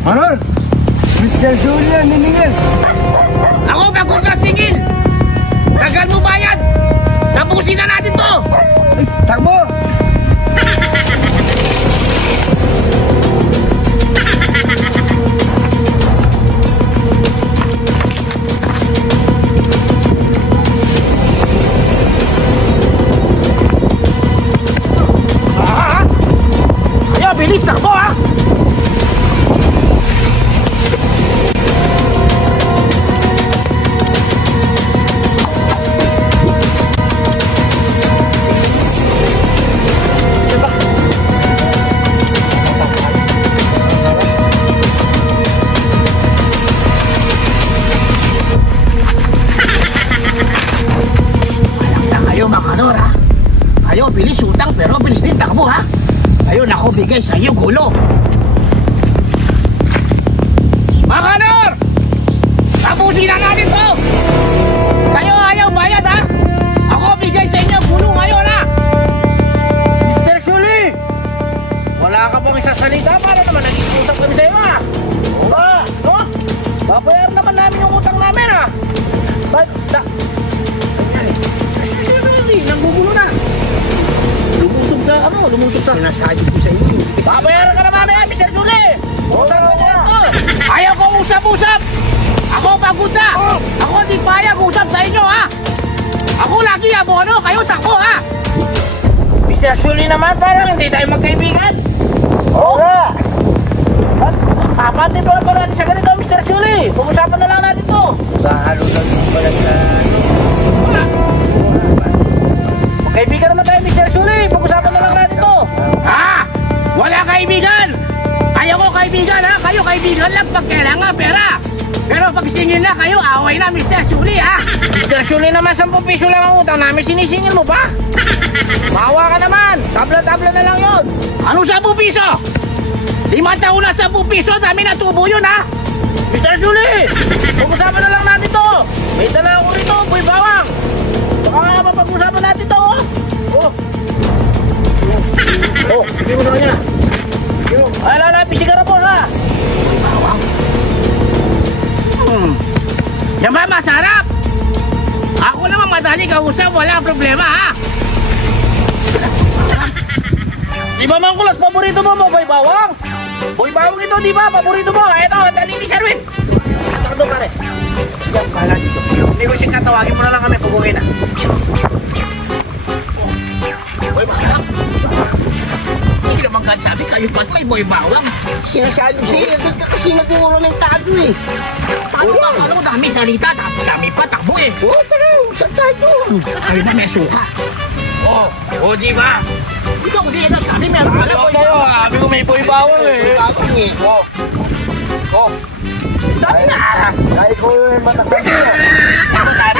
Manor! Mr. Julian ni Miguel! Ako pagod na singil! Tagal mo bayad! Tapusin na natin to! Ay, takbo! Ayaw, bilis! Takbo ha! Kayo, bilis utang pero bilis din takbo ha. Kayo, nako bigay sa iyo gulo. Mga kanor! Tapusin na natin to! Kayo ayaw bayad ha? Ako bigay sa inyo gulo ngayon ha! Mr. Shuli! Wala ka pong isasalita para naman nag-iusap kami sa iyo ha? Ba? No? Babayaran naman namin yung utang namin ha? Ba't? Nanggugulo na. Lumusog sa sinasabi ko sa inyo. Babayaran ka na mamaya, Mr. Julie. Usap mo na ito. Ayaw ko usap-usap. Ako pagod na. Ako di payag usap sa inyo ha. Ako lagi abono, kayo tako ha. Mr. Julie naman, parang hindi tayo magkaibigan. Oo nga. Kapatid pa pala sa ganito, Mr. Julie. Pag-usapan na lang natin to. Bahalo lang yung pala sa Wala. Kaibigan naman tayo, Mr. Julie. Pag-usapan na lang natin to. Ha? Wala kaibigan. Ayaw ko kaibigan ha. Kayo kaibigan lang pag kailangan pera. Pero pag singil na kayo, away na, Mr. Julie ha. Mr. Julie naman, 10 piso lang ang utang namin. Sinisingil mo pa? Mawa ka naman. Tabla-tabla na lang yun. Ano 10 piso? 5 taon na 10 piso. Dami na tubo yun ha. Mr. Julie, pag-usapan na lang natin to. May dala ako rito, boy bawang. Baka nga mapag-usapan natin to, oh. Oh, hindi mo naman yan. Ay, lalapi sigara po, ha. Bawang. Yan ba, masarap? Ako naman madali kausap, wala problema, ha. Di ba, Mangkulas, paborito mo, boy bawang? Boy bawang ito, di ba? Paborito mo. Ito, dali ni Sherwin. Ito to, pare. Diyan, kala dito. Negosyo ka, tawagin mo na lang kami, puguhin na. Boy bawang? Hindi naman kahit sabi kayo ba't may boy bawang? sinasabi sa'yo. Hindi ka kasi nagmuro ng tago eh. Paano ba? Ano dami salita? Dami pa, takbo eh. Oo, tara. Saan tayo? Kayo ba may suka? Oo, di ba? Ikaw, hindi ka sabi meron. Alam ko sa'yo, sabi ko may boy bawang eh. Bawang eh. Oh. Dami na. Dahil ko yung matakot niya. Ako sabi